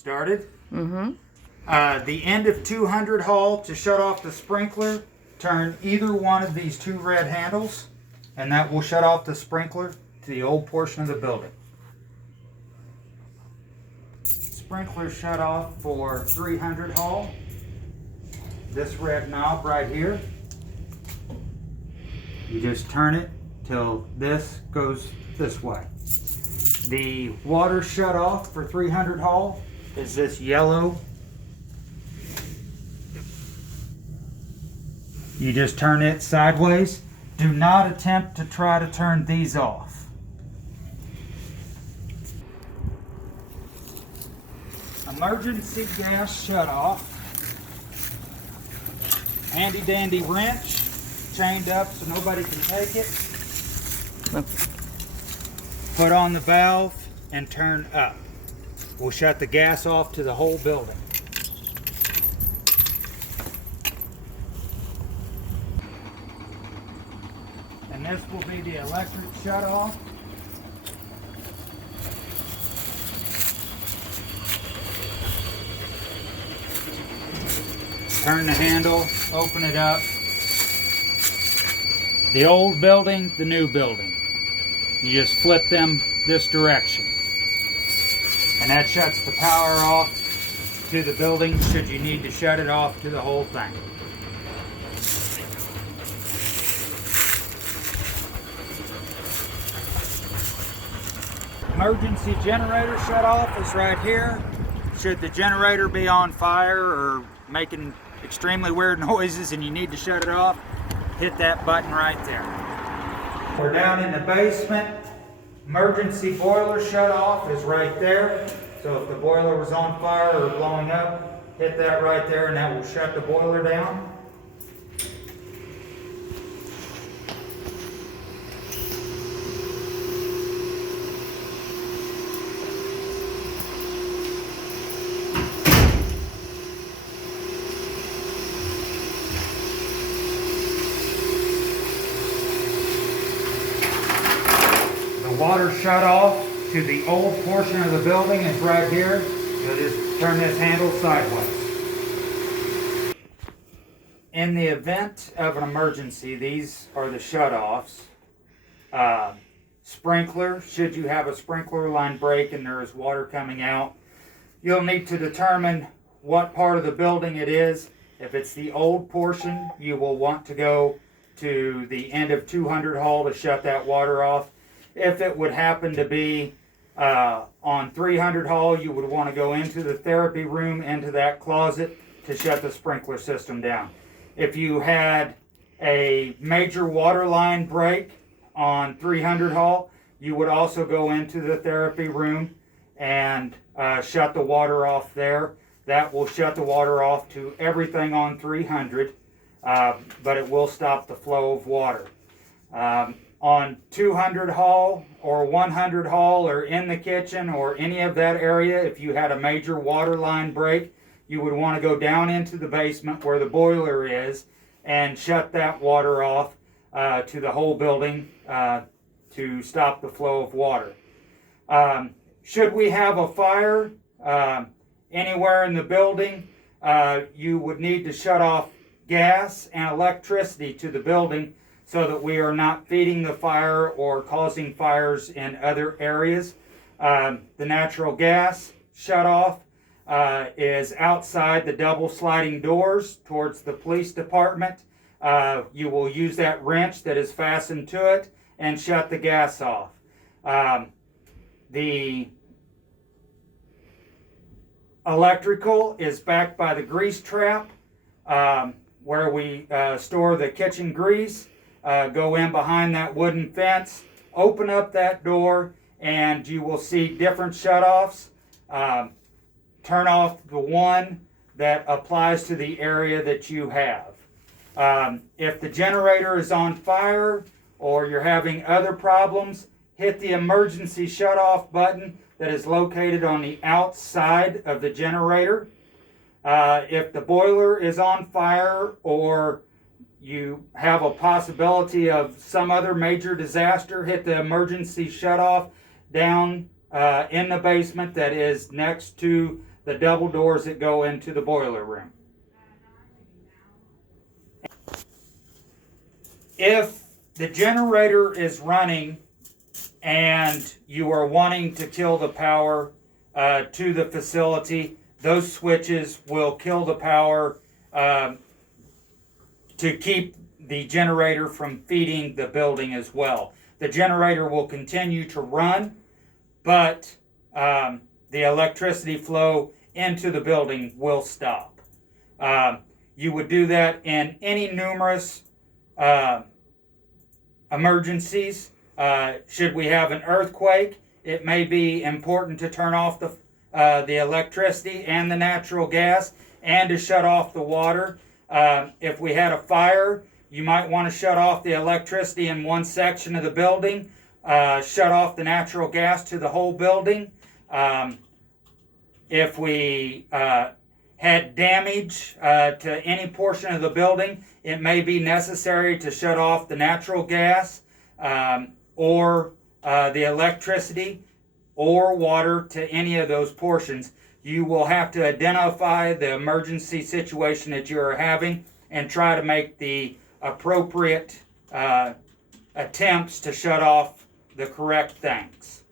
started. Mm-hmm. The end of 200 hall, to shut off the sprinkler, turn either one of these two red handles, and that will shut off the sprinkler to the old portion of the building. Sprinkler shut off for 300 hall. This red knob right here. You just turn it till this goes this way. The water shut off for 300 hall is this yellow. You just turn it sideways. Do not attempt to try to turn these off. Emergency gas shut off. Handy dandy wrench, chained up so nobody can take it. Put on the valve and turn up. We'll shut the gas off to the whole building. And this will be the electric shut off. Turn the handle, open it up. The old building, the new building. You just flip them this direction. And that shuts the power off to the building should you need to shut it off to the whole thing. Emergency generator shut off is right here. Should the generator be on fire or making extremely weird noises and you need to shut it off, hit that button right there. We're down in the basement. Emergency boiler shut off is right there. So if the boiler was on fire or blowing up, hit that right there and that will shut the boiler down. Water shut off to the old portion of the building is right here. You'll just turn this handle sideways. In the event of an emergency, these are the shut-offs. Sprinkler, should you have a sprinkler line break and there is water coming out, you'll need to determine what part of the building it is. If it's the old portion, you will want to go to the end of 200 hall to shut that water off. If it would happen to be on 300 hall, you would want to go into the therapy room, into that closet to shut the sprinkler system down. If you had a major water line break on 300 hall, you would also go into the therapy room and shut the water off there. That will shut the water off to everything on 300, but it will stop the flow of water. On 200 hall or 100 hall or in the kitchen or any of that area, if you had a major water line break, you would want to go down into the basement where the boiler is and shut that water off to the whole building to stop the flow of water. Should we have a fire anywhere in the building, you would need to shut off gas and electricity to the building so that we are not feeding the fire or causing fires in other areas. The natural gas shut off is outside the double sliding doors towards the police department. You will use that wrench that is fastened to it and shut the gas off. The electrical is back by the grease trap where we store the kitchen grease. Go in behind that wooden fence, open up that door, and you will see different shutoffs. Turn off the one that applies to the area that you have. If the generator is on fire or you're having other problems, hit the emergency shutoff button that is located on the outside of the generator. If the boiler is on fire or you have a possibility of some other major disaster, hit the emergency shutoff down in the basement that is next to the double doors that go into the boiler room. If the generator is running and you are wanting to kill the power to the facility, those switches will kill the power to keep the generator from feeding the building as well. The generator will continue to run, but the electricity flow into the building will stop. You would do that in any numerous emergencies. Should we have an earthquake, it may be important to turn off the electricity and the natural gas and to shut off the water. If we had a fire, you might want to shut off the electricity in one section of the building, shut off the natural gas to the whole building. If we had damage to any portion of the building, it may be necessary to shut off the natural gas or the electricity or water to any of those portions. You will have to identify the emergency situation that you are having and try to make the appropriate attempts to shut off the correct things.